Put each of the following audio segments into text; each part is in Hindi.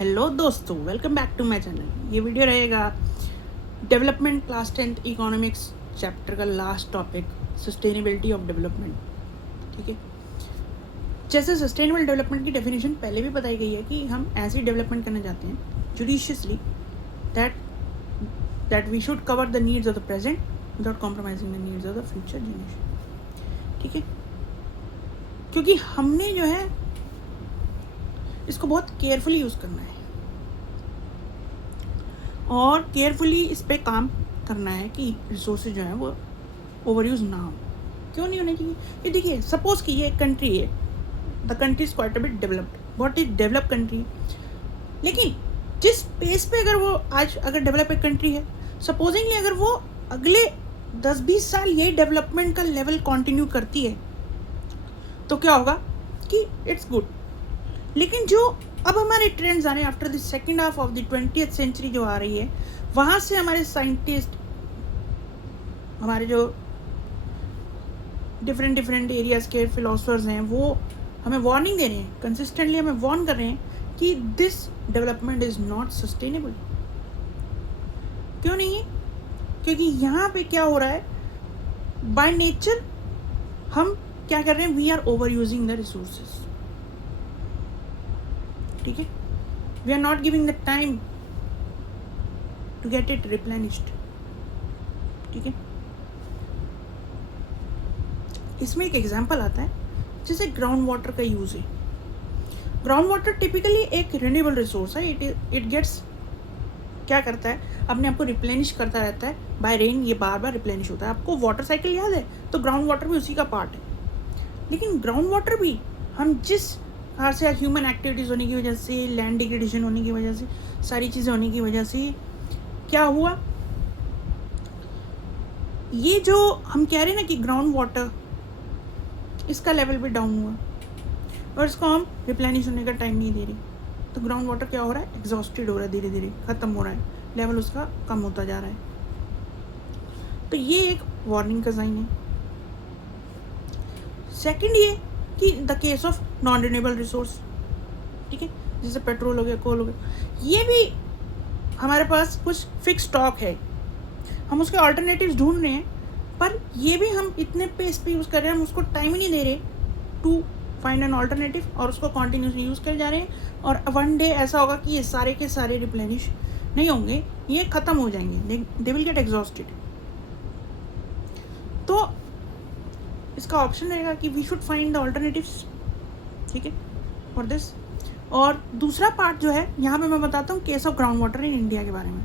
हेलो दोस्तों, welcome back to my channel. ये वीडियो रहेगा development class 10th economics chapter का last topic, sustainability of development. ठीक है, जैसे सस्टेनेबल डेवलपमेंट की डेफिनेशन पहले भी बताई गई है कि हम ऐसी डेवलपमेंट करना चाहते हैं judiciously that we should cover the needs of the present without compromising the needs of the future generation. ठीक है, क्योंकि हमने जो है इसको बहुत केयरफुली यूज़ करना है और केयरफुली इस पे काम करना है कि रिसोर्सेज जो है वो ओवर यूज़ ना हो। क्यों नहीं होने चाहिए? ये देखिए, सपोज कि ये एक कंट्री है, the country is quite a bit developed, बहुत ही डेवलप कंट्री है, लेकिन जिस पेस पे अगर वो आज अगर डेवलप एक कंट्री है, सपोजिंगली अगर वो अगले 10-20 साल यही डेवलपमेंट का लेवल कंटिन्यू करती है तो क्या होगा कि इट्स गुड। लेकिन जो अब हमारे ट्रेंड्स आ रहे हैं after the second half of the 20th century जो आ रही है, वहाँ से हमारे साइंटिस्ट, हमारे जो डिफरेंट एरियाज के फिलोसफर्स हैं, वो हमें वार्निंग दे रहे हैं, कंसिस्टेंटली हमें वार्न कर रहे हैं कि this development is not sustainable. क्यों नहीं है? क्योंकि यहाँ पे क्या हो रहा है, बाय नेचर हम क्या कर रहे हैं, we are over using the resources. ठीक है, we are not giving the time to get it replenished. ठीक है, इसमें एक एग्जांपल आता है, जैसे ग्राउंड वाटर का यूज़ है। ग्राउंड वाटर टिपिकली एक रिन्यूएबल रिसोर्स है। इट गेट्स क्या करता है, अपने आप को रिप्लेनिश करता रहता है बाय रेन, ये बार बार रिप्लेनिश होता है। आपको वाटर साइकिल याद है? तो ग्राउंड वाटर भी उसी का पार्ट है। लेकिन ग्राउंड वाटर भी हम जिस प्रकार से ह्यूमन एक्टिविटीज़ होने की वजह से, लैंड डिग्रेडेशन होने की वजह से, सारी चीज़ें होने की वजह से क्या हुआ, ये जो हम कह रहे हैं ना कि ग्राउंड वाटर, इसका लेवल भी डाउन हुआ और इसको हम रिप्लेनिश होने का टाइम नहीं दे रहे, तो ग्राउंड वाटर क्या हो रहा है, एग्जॉस्टेड हो रहा है, धीरे धीरे ख़त्म हो रहा है, लेवल उसका कम होता जा रहा है। तो ये एक वार्निंग का साइन है। सेकंड ये कि the case of non renewable resource, ठीक है, जैसे पेट्रोल हो गया, कोल हो गया, ये भी हमारे पास कुछ फिक्स स्टॉक है, हम उसके अल्टरनेटिव्स ढूंढ रहे हैं, पर ये भी हम इतने पेस पे यूज़ कर रहे हैं, हम उसको टाइम ही नहीं दे रहे टू फाइंड एन ऑल्टरनेटिव, और उसको कॉन्टीन्यूसली यूज़ कर जा रहे हैं। और वन डे ऐसा होगा कि ये सारे के सारे रिप्लेनिश नहीं होंगे, ये ख़त्म हो जाएंगे, दे विल गेट एग्जॉस्टेड। तो इसका ऑप्शन रहेगा कि we should find the alternatives, ठीक है, फॉर दिस। और दूसरा पार्ट जो है, यहाँ पे मैं बताता हूँ case of ground water in India के बारे में।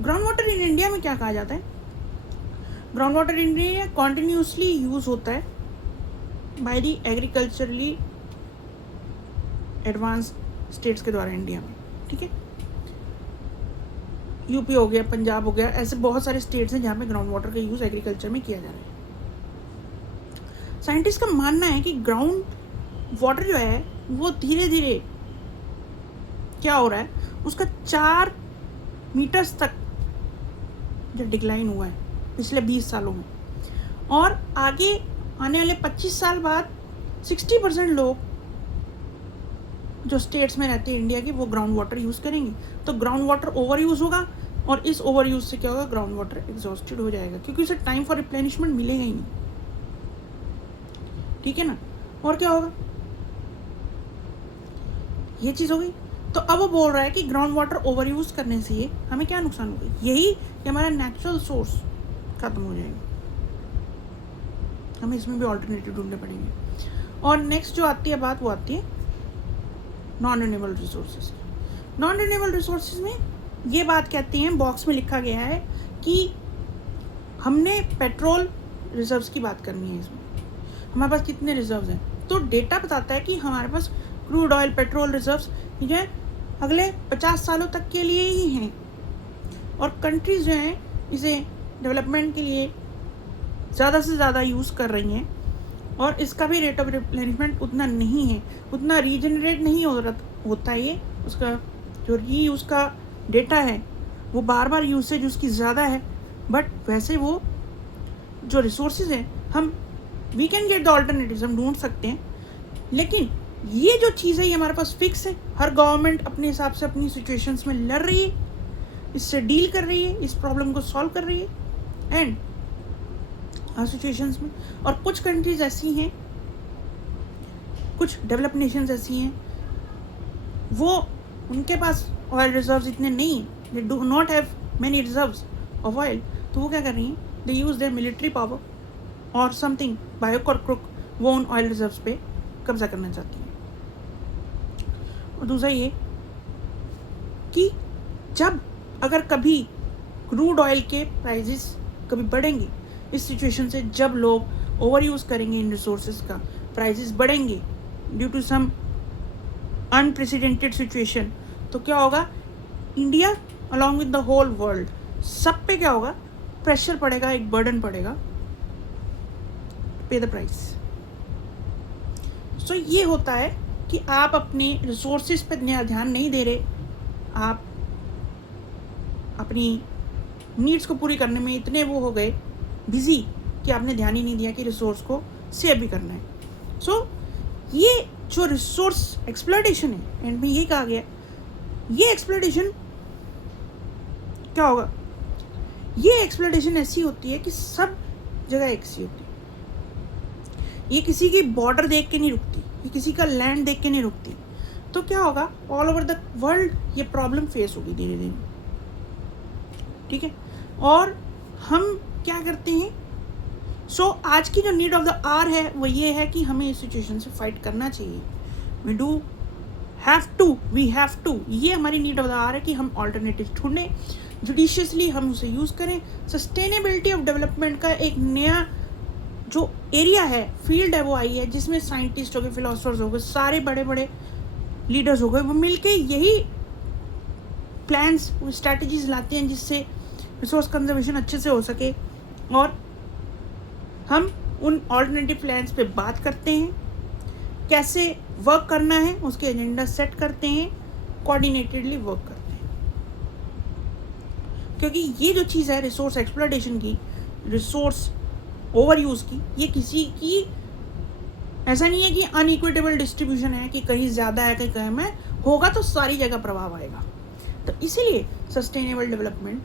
ग्राउंड वाटर इन इंडिया में क्या कहा जाता है, ground water in India continuously use होता है by the agriculturally advance states के द्वारा इंडिया में। ठीक है, यूपी हो गया, पंजाब हो गया, ऐसे बहुत सारे स्टेट्स हैं जहाँ पे ग्राउंड वाटर का यूज़ एग्रीकल्चर में किया जा रहा है। साइंटिस्ट का मानना है कि ग्राउंड वाटर जो है वो धीरे धीरे क्या हो रहा है, उसका 4 मीटर्स तक जो डिक्लाइन हुआ है पिछले 20 सालों में, और आगे आने वाले 25 साल बाद 60% लोग जो स्टेट्स में रहते हैं इंडिया के, वो ग्राउंड वाटर यूज़ करेंगे। तो ग्राउंड वाटर ओवर यूज़ होगा, और इस ओवर यूज़ से क्या होगा, ग्राउंड वाटर एग्जॉस्टेड हो जाएगा, क्योंकि उसे टाइम फॉर रिप्लेनिशमेंट मिलेगा ही नहीं। ठीक है ना, और क्या होगा, ये चीज़ हो गई। तो अब वो बोल रहा है कि ग्राउंड वाटर ओवर यूज़ करने से हमें क्या नुकसान होगा, यही कि हमारा नेचुरल सोर्स खत्म हो जाएगा, हमें इसमें भी ऑल्टरनेटिव ढूंढने पड़ेंगे। और नेक्स्ट जो आती है बात, वो आती है non renewable resources. Non renewable resources में ये बात कहती हैं, बॉक्स में लिखा गया है कि हमने पेट्रोल रिजर्व्स की बात करनी है। इसमें हमारे पास कितने रिजर्व्स हैं, तो डेटा बताता है कि हमारे पास क्रूड ऑयल, पेट्रोल रिजर्व्स जो है अगले 50 सालों तक के लिए ही हैं, और कंट्रीज़ जो हैं इसे डेवलपमेंट के लिए ज़्यादा से ज़्यादा यूज़ कर रही हैं, और इसका भी रेट ऑफ रिप्लेनिशमेंट उतना नहीं है, उतना रीजनरेट नहीं होता है। ये उसका जो रीयूज़ का डेटा है वो बार बार यूसेज उसकी ज़्यादा है, बट वैसे वो जो रिसोर्सेज हैं, हम we can get the alternatives, हम ढूंढ सकते हैं, लेकिन ये जो चीज़ है ये हमारे पास फिक्स है। हर गवर्नमेंट अपने हिसाब से अपनी सिचुएशंस में लड़ रही है, इससे डील कर रही है, इस प्रॉब्लम को सॉल्व कर रही है। एंड हर सिचुएशंस में, और कुछ कंट्रीज ऐसी हैं, कुछ डेवलप नेशंस ऐसी हैं, वो उनके पास ऑयल रिजर्व्स इतने नहीं हैं, they do not have many reserves of oil, तो वो क्या कर रही हैं, दे यूज़ देयर मिलिट्री पावर और समथिंग बाय होक और क्रुक, वो उन ऑयल रिजर्व्स पे कब्जा करना चाहती हैं। और दूसरा ये कि जब अगर कभी क्रूड ऑयल के प्राइजेस कभी बढ़ेंगे, इस सिचुएशन से जब लोग ओवर यूज़ करेंगे इन रिसोर्सेज का, प्राइजेस बढ़ेंगे due to some unprecedented situation, तो क्या होगा, India along with the whole world सब पे क्या होगा, प्रेशर पड़ेगा, एक बर्डन पड़ेगा, पे द प्राइस। सो ये होता है कि आप अपने रिसोर्सेज पर ध्यान नहीं दे रहे, आप अपनी नीड्स को पूरी करने में इतने वो हो गए बिजी कि आपने ध्यान ही नहीं दिया कि रिसोर्स को सेव भी करना है। सो ये जो रिसोर्स एक्सप्लॉयटेशन है, एंड में ये कहा गया, ये एक्सप्लॉयटेशन क्या होगा, ये एक्सप्लॉयटेशन ऐसी होती है कि सब जगह एक सी होती है, ये किसी की बॉर्डर देख के नहीं रुकती, ये किसी का लैंड देख के नहीं रुकती। तो क्या होगा, ऑल ओवर द वर्ल्ड ये प्रॉब्लम फेस होगी धीरे धीरे, ठीक है। और हम क्या करते हैं, सो आज की जो नीड ऑफ द आवर है वो ये है कि हमें इस सिचुएशन से फाइट करना चाहिए। वी डू हैव टू, ये हमारी नीड ऑफ द आवर है कि हम ऑल्टरनेटिव ढूंढें, जुडिशियसली हम उसे यूज़ करें। सस्टेनेबिलिटी ऑफ डेवलपमेंट का एक नया जो एरिया है, फील्ड है, वो आई है, जिसमें साइंटिस्ट हो गए, फिलोसफर्स हो गए, सारे बड़े बड़े लीडर्स हो गए, वो मिलके यही प्लान्स, स्ट्रैटेजीज लाते हैं जिससे रिसोर्स कंजर्वेशन अच्छे से हो सके, और हम उन ऑल्टरनेटिव प्लान्स पे बात करते हैं, कैसे वर्क करना है उसके एजेंडा सेट करते हैं, कोऑर्डिनेटेडली वर्क करते हैं। क्योंकि ये जो चीज़ है रिसोर्स एक्सप्लॉयटेशन की, रिसोर्स ओवर यूज़ की, ये किसी की ऐसा नहीं है कि अनइक्विटेबल डिस्ट्रीब्यूशन है कि कहीं ज़्यादा है कहीं कम है, होगा तो सारी जगह प्रभाव आएगा। तो इसीलिए सस्टेनेबल डेवलपमेंट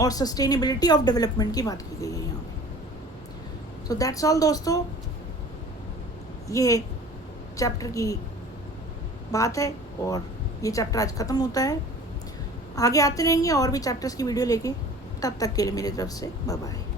और सस्टेनेबिलिटी ऑफ डेवलपमेंट की बात की गई है यहाँ पे। सो दैट्स ऑल दोस्तों, ये चैप्टर की बात है और ये चैप्टर आज ख़त्म होता है। आगे आते रहेंगे और भी चैप्टर्स की वीडियो लेके, तब तक के लिए मेरी तरफ से बाय बाय।